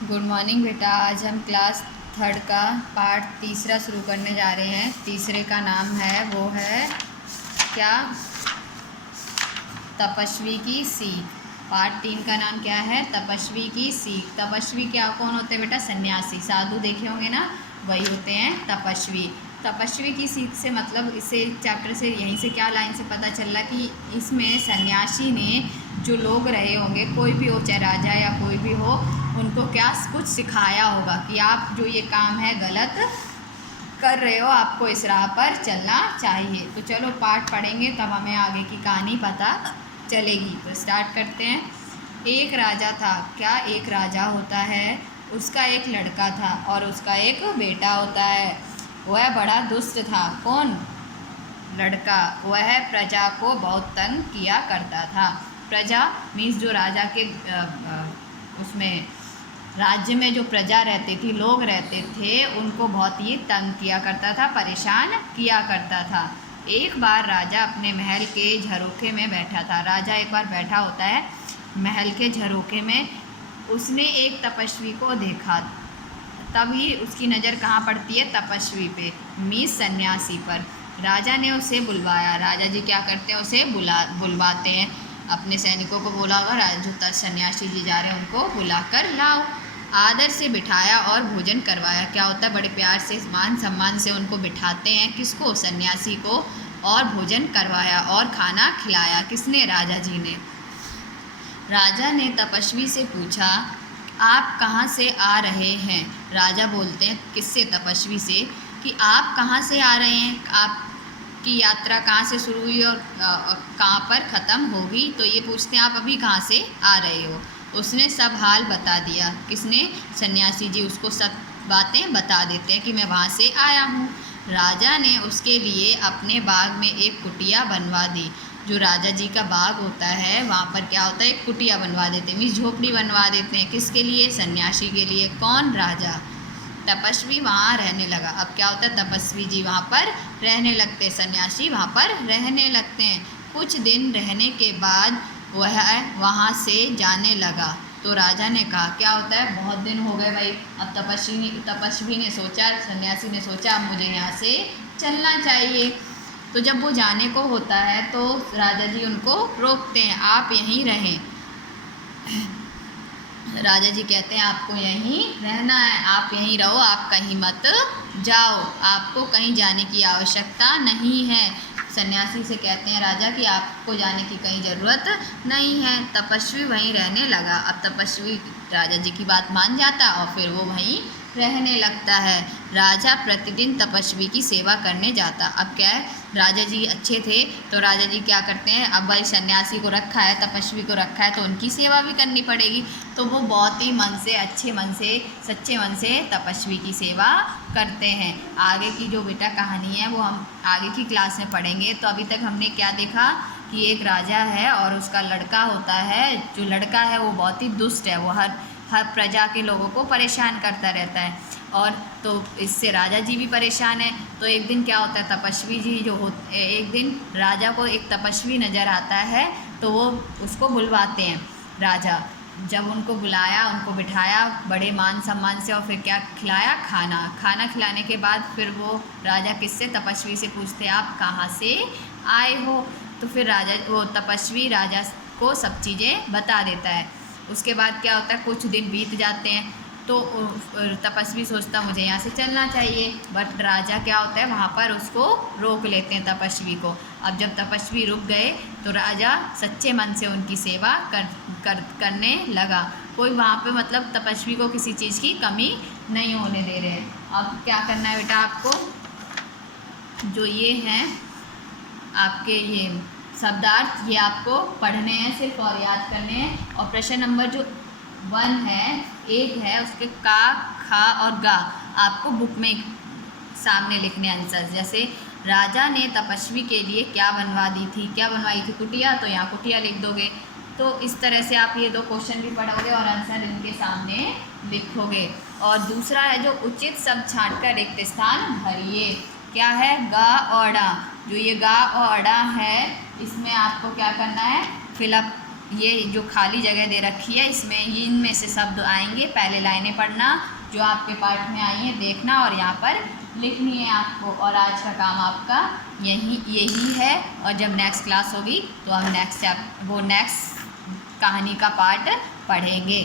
Good morning बेटा। आज हम क्लास थर्ड का पार्ट तीसरा शुरू करने जा रहे हैं। तीसरे का नाम है वो है क्या, तपस्वी की सीख। पार्ट 3 का नाम क्या है, तपस्वी की सीख। तपस्वी क्या कौन होते हैं बेटा, सन्यासी। साधु देखे होंगे ना, वही होते हैं तपस्वी। तपस्वी की सीख से मतलब इसे चैप्टर से यहीं से क्या लाइन से पता चल रहा कि इसमें सन्यासी ने जो लोग रहे होंगे, कोई भी हो, चाहे राजा या कोई भी हो, उनको क्या कुछ सिखाया होगा कि आप जो ये काम है गलत कर रहे हो, आपको इस राह पर चलना चाहिए। तो चलो पाठ पढ़ेंगे तब हमें आगे की कहानी पता चलेगी। तो स्टार्ट करते हैं। एक राजा था। क्या एक राजा होता है, उसका एक लड़का था और उसका एक बेटा होता है। वह बड़ा दुष्ट था। कौन? लड़का। वह प्रजा को बहुत तंग किया करता था। प्रजा मीन्स जो राजा के उसमें राज्य में जो प्रजा रहती थी, लोग रहते थे, उनको बहुत ही तंग किया करता था, परेशान किया करता था। एक बार राजा अपने महल के झरोखे में बैठा था। राजा एक बार बैठा होता है महल के झरोखे में। उसने एक तपस्वी को देखा। तभी उसकी नज़र कहाँ पड़ती है, तपस्वी पे, मीन्स सन्यासी पर। राजा ने उसे बुलवाया। राजा जी क्या करते हैं, उसे बुलवाते हैं। अपने सैनिकों को बोला होगा, जो सन्यासी जी जा रहे हैं उनको बुलाकर लाओ। आदर से बिठाया और भोजन करवाया। क्या होता है, बड़े प्यार से मान सम्मान से उनको बिठाते हैं, किसको, सन्यासी को, और भोजन करवाया और खाना खिलाया। किसने? राजा जी ने। राजा ने तपस्वी से पूछा, आप कहाँ से आ रहे हैं? राजा बोलते हैं किससे, तपस्वी से, कि आप कहाँ से आ रहे हैं, आपकी यात्रा कहाँ से शुरू हुई और कहाँ पर ख़त्म होगी। तो ये पूछते हैं आप अभी कहाँ से आ रहे हो। उसने सब हाल बता दिया। किसने? सन्यासी जी उसको सब बातें बता देते हैं कि मैं वहाँ से आया हूँ। राजा ने उसके लिए अपने बाग में एक कुटिया बनवा दी। जो राजा जी का बाग होता है वहाँ पर क्या होता है, एक कुटिया बनवा देते हैं, मीन्स झोपड़ी बनवा देते हैं। किसके लिए? सन्यासी के लिए। कौन? राजा। तपस्वी वहाँ रहने लगा। अब क्या होता है, तपस्वी जी वहाँ पर रहने लगते हैं, सन्यासी वहाँ पर रहने लगते हैं। कुछ दिन रहने के बाद वह वहाँ से जाने लगा। तो राजा ने कहा, क्या होता है, बहुत दिन हो गए भाई, अब तपस्वी ने सोचा, सन्यासी ने सोचा अब मुझे यहाँ से चलना चाहिए। तो जब वो जाने को होता है तो राजा जी उनको रोकते हैं, आप यहीं रहें। राजा जी कहते हैं आपको यहीं रहना है, आप यहीं रहो, आप कहीं मत जाओ, आपको कहीं जाने की आवश्यकता नहीं है। सन्यासी से कहते हैं राजा कि आपको जाने की कहीं ज़रूरत नहीं है। तपस्वी वहीं रहने लगा। अब तपस्वी राजा जी की बात मान जाता और फिर वो वहीं रहने लगता है। राजा प्रतिदिन तपस्वी की सेवा करने जाता। अब क्या है, राजा जी अच्छे थे तो राजा जी क्या करते हैं, अब भाई सन्यासी को रखा है, तपस्वी को रखा है, तो उनकी सेवा भी करनी पड़ेगी। तो वो बहुत ही मन से, अच्छे मन से, सच्चे मन से तपस्वी की सेवा करते हैं। आगे की जो बेटा कहानी है वो हम आगे की क्लास में पढ़ेंगे। तो अभी तक हमने क्या देखा कि एक राजा है और उसका लड़का होता है। जो लड़का है वो बहुत ही दुष्ट है, वो हर प्रजा के लोगों को परेशान करता रहता है। और तो इससे राजा जी भी परेशान है। तो एक दिन क्या होता है, तपस्वी जी एक दिन राजा को एक तपस्वी नज़र आता है तो वो उसको बुलवाते हैं। राजा जब उनको बुलाया, उनको बिठाया बड़े मान सम्मान से और फिर क्या खिलाया, खाना खिलाने के बाद फिर वो राजा किससे, तपस्वी से पूछते हैं आप कहाँ से आए हो। तो फिर वो तपस्वी राजा को सब चीज़ें बता देता है। उसके बाद क्या होता है, कुछ दिन बीत जाते हैं तो तपस्वी सोचता मुझे यहाँ से चलना चाहिए, बट राजा क्या होता है वहाँ पर उसको रोक लेते हैं तपस्वी को। अब जब तपस्वी रुक गए तो राजा सच्चे मन से उनकी सेवा करने लगा। कोई वहाँ पे मतलब तपस्वी को किसी चीज़ की कमी नहीं होने दे रहे। अब क्या करना है बेटा, आपको जो ये हैं आपके ये शब्दार्थ, ये आपको पढ़ने हैं सिर्फ और याद करने हैं। और प्रश्न नंबर जो 1 है, 1 है, उसके का, खा और गा आपको बुक में सामने लिखने आंसर। जैसे राजा ने तपस्वी के लिए क्या बनवा दी थी, क्या बनवाई थी, कुटिया, तो यहाँ कुटिया लिख दोगे। तो इस तरह से आप ये 2 क्वेश्चन भी पढ़ोगे और आंसर इनके सामने लिखोगे। और दूसरा है जो उचित शब्द छांटकर रिक्त स्थान भरिए। क्या है, गा और डा। जो ये गा और डा है इसमें आपको क्या करना है, फिलअप ये जो खाली जगह दे रखी है इसमें इनमें से शब्द आएंगे, पहले लाइनें पढ़ना जो आपके पाठ में आई है देखना और यहाँ पर लिखनी है आपको। और आज का काम आपका यही है। और जब नेक्स्ट क्लास होगी तो हम नेक्स्ट कहानी का पार्ट पढ़ेंगे।